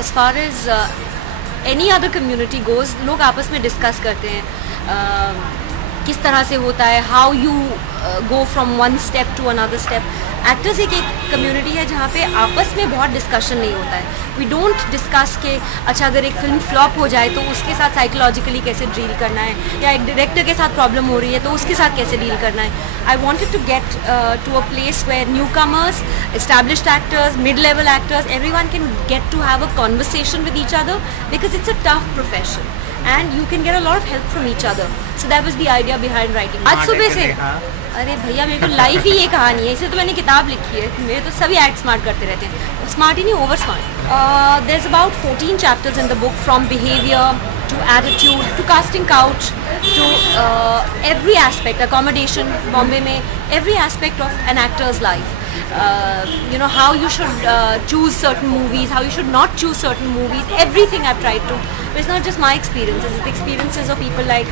as far as any other community goes, लोग आपस में डिस्कस करते हैं किस तरह से होता है, how you go from one step to another step. Actors एक कम्युनिटी है जहाँ पे आपस में बहुत डिस्कशन नहीं होता है. वी डोंट डिस्कस के अच्छा अगर एक फिल्म फ्लॉप हो जाए तो उसके साथ साइकोलॉजिकली कैसे डील करना है, या एक डायरेक्टर के साथ प्रॉब्लम हो रही है तो उसके साथ कैसे डील करना है. I wanted to get to a place where newcomers, established actors, mid level actors, everyone can get to have a conversation with each other because it's a tough profession and you can get a lot of help from each other. So that was the idea behind writing. आज सुबह से अरे भैया मेरे को life ही ये कहानी है, इसलिए तो मैंने किताब लिखी है. मेरे तो सभी एक्ट स्मार्ट करते रहते हैं, स्मार्ट ही नहीं over smart. there's about 14 chapters in the book, from behavior to attitude to casting couch to every aspect, accommodation Bombay में, every aspect of an actor's life. You know, how you should choose certain movies, how you should not choose certain movies, everything I've tried to. But it's not just my experiences, it's the experiences of people like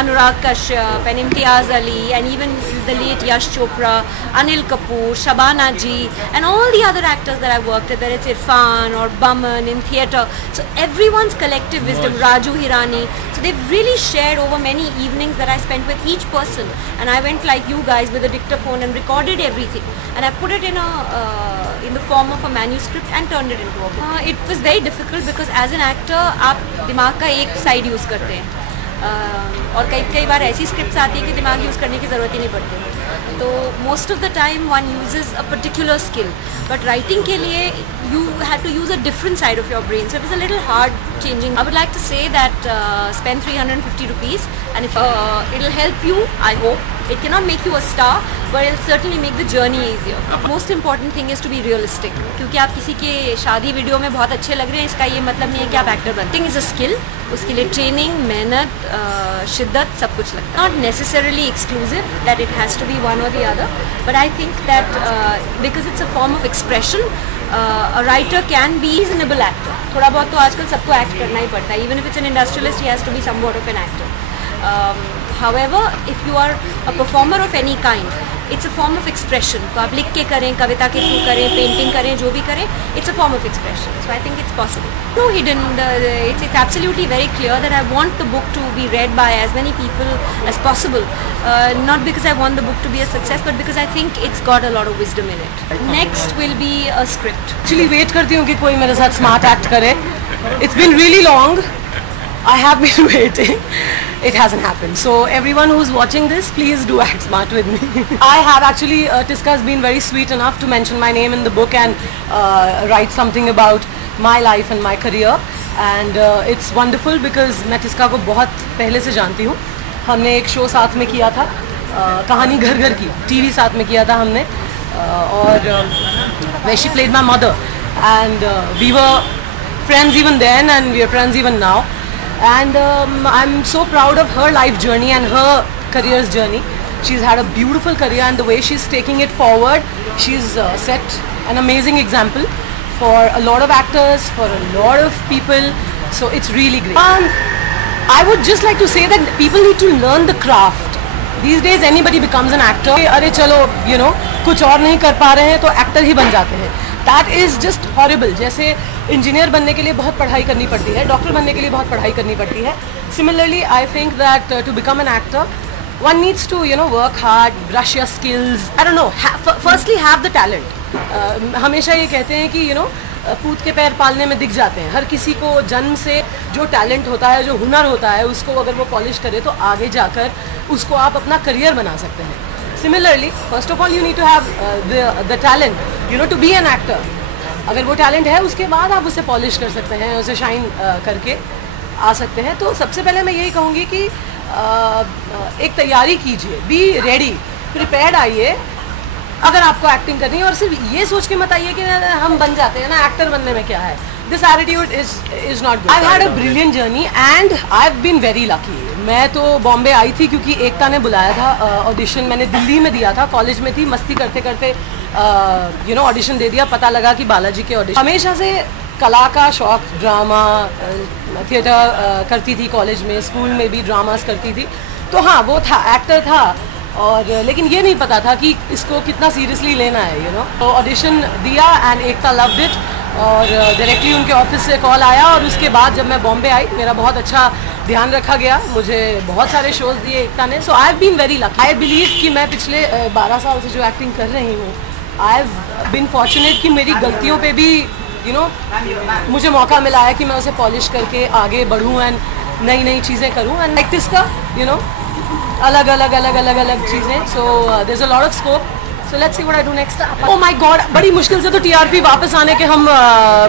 Anurag Kashyap and Imtiaz Ali and even the late Yash Chopra, Anil Kapoor, Shabana Ji and all the other actors that I've worked with, whether it's Irfan or Baman in theatre. So everyone's collective wisdom, Raju Hirani. So they've really shared over many evenings that I spent with each person, and I went like you guys with a dictaphone and recorded everything, and I put it in the form of a manuscript and turned it into a book. It was very difficult because as an actor आप दिमाग का एक side use करते हैं, और कई बार ऐसी scripts आती है कि दिमाग यूज़ करने की ज़रूरत ही नहीं पड़ती. तो most of the time one uses a particular skill, but writing के लिए you had to use a different side of your brain, so it was a little hard changing. I would like to say that spend 350 rupees and if it'll help you, I hope. It cannot make you a star, but it'll certainly make the journey easier. Most important thing is to be realistic, क्योंकि आप किसी के शादी video में बहुत अच्छे लग रहे हैं इसका ये मतलब नहीं है कि आप एक्टर बनते हैं. इज अ स्किल, उसके लिए ट्रेनिंग, मेहनत, शिद्दत सब कुछ लगता है. Not necessarily exclusive that it has to be one और the other, but I think that because it's a form of expression, a writer can be a reasonable actor. थोड़ा बहुत तो आजकल सबको एक्ट करना ही पड़ता है. Even if it's an industrialist, he has to be somewhat of an actor. However, if you are a performer of any kind, it's a form of expression. तो आप लिख के करें, कविता के थ्रू करें, पेंटिंग करें, जो भी करें, it's a form of expression. So I think it's possible. No hidden. It's absolutely very clear that I want the book to be read by as many people as possible. Not because I want the book to be a success, but because I think it's got a lot of wisdom in it. Next will be a script. Actually wait करती हूँ कि कोई मेरे साथ smart act करे. It's been really long. I have been waiting. It hasn't happened. So everyone who's watching this, please do act smart with me. I have actually, Tiska has been very sweet enough to mention my name in the book and write something about my life and my career. And it's wonderful because मैं Tiska को बहुत पहले से जानती हूँ. हमने एक show साथ में किया था, कहानी घर घर की, टीवी साथ में किया था हमने, और where she played my mother. And we were friends even then and we are friends even now. And I'm so proud of her life journey and her career's journey. She's had a beautiful career, and the way she's taking it forward, she's set an amazing example for a lot of actors, for a lot of people. So it's really great. I would just like to say that people need to learn the craft. These days anybody becomes an actor. अरे चलो, you know, कुछ और नहीं कर पा रहे हैं तो एक्टर ही बन जाते हैं. That is just horrible. जैसे इंजीनियर बनने के लिए बहुत पढ़ाई करनी पड़ती है, डॉक्टर बनने के लिए बहुत पढ़ाई करनी पड़ती है. Similarly, I think that to become an actor, one needs to, you know, work hard, brush your skills. I don't know. Firstly, have the talent. हमेशा ये कहते हैं कि, you know, पूत के पैर पालने में दिख जाते हैं. हर किसी को जन्म से जो टैलेंट होता है, जो हुनर होता है, उसको अगर वो पॉलिश करे तो आगे जाकर उसको आप अपना करियर बना सकते हैं. Similarly, first of all, you need to have the talent, you know, to be an actor. अगर वो टैलेंट है उसके बाद आप उसे पॉलिश कर सकते हैं, उसे शाइन करके आ सकते हैं. तो सबसे पहले मैं यही कहूँगी कि एक तैयारी कीजिए, बी रेडी, प्रिपेयर्ड आइए अगर आपको एक्टिंग करनी है, और सिर्फ ये सोच के मत आइए कि हम बन जाते हैं ना, एक्टर बनने में क्या है. This attitude is not good. I've had a brilliant journey and I've been very lucky. मैं तो बॉम्बे आई थी क्योंकि एकता ने बुलाया था. ऑडिशन मैंने दिल्ली में दिया था, कॉलेज में थी, मस्ती करते करते यू नो ऑडिशन दे दिया. पता लगा कि बालाजी के ऑडिशन. हमेशा से कला का शौक, ड्रामा, थिएटर करती थी, कॉलेज में, स्कूल में भी ड्रामास करती थी. तो हाँ, वो था, एक्टर था, और लेकिन ये नहीं पता था कि इसको कितना सीरियसली लेना है, यू नो. तो ऑडिशन दिया एंड एकता लव्ड इट. और डायरेक्टली उनके ऑफिस से कॉल आया और उसके बाद जब मैं बॉम्बे आई मेरा बहुत अच्छा ध्यान रखा गया, मुझे बहुत सारे शोज़ दिए एकता ने. So I have been very lucky. I believe कि मैं पिछले 12 साल से जो एक्टिंग कर रही हूँ, आई हैव बीन फॉर्चुनेट कि मेरी गलतियों पे भी मुझे मौका मिला है कि मैं उसे पॉलिश करके आगे बढ़ूँ एंड नई नई चीज़ें करूँ एंड प्रैक्टिस का अलग अलग चीज़ें. So there is a lot of scope. So let's see what I do next. Oh my God, बड़ी मुश्किल से तो TRP वापस आने के हम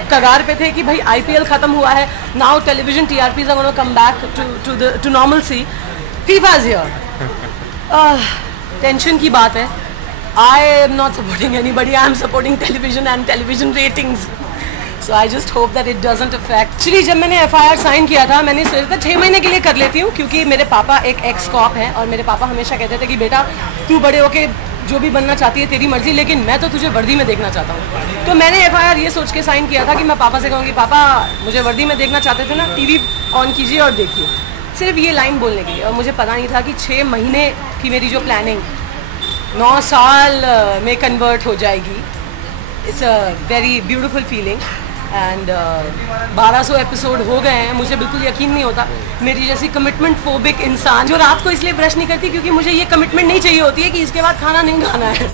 कगार पे थे कि भाई IPL खत्म हुआ है. Now television TRPs are going to come back to normalcy. FIFA is here. Tension की बात है. I am not supporting anybody. I am supporting television and television ratings. So I just hope that it doesn't affect. Actually जब मैंने FIR sign किया था मैंने सोचा था 6 महीने के लिए कर लेती हूँ, क्योंकि मेरे पापा एक एक्स कॉप हैं और मेरे पापा हमेशा कहते थे कि बेटा तू बड़े होके जो भी बनना चाहती है तेरी मर्जी, लेकिन मैं तो तुझे वर्दी में देखना चाहता हूँ. तो मैंने FIR ये सोच के साइन किया था कि मैं पापा से कहूँगी पापा मुझे वर्दी में देखना चाहते थे ना, TV ऑन कीजिए और देखिए, सिर्फ ये लाइन बोलने के लिए. और मुझे पता नहीं था कि 6 महीने की मेरी जो प्लानिंग 9 साल में कन्वर्ट हो जाएगी. It's a very beautiful feeling and 1200 episode हो गए हैं. मुझे बिल्कुल यकीन नहीं होता मेरी जैसी कमिटमेंट फोबिक इंसान जो रात को इसलिए ब्रश नहीं करती क्योंकि मुझे ये कमिटमेंट नहीं चाहिए होती है कि इसके बाद खाना नहीं खाना है.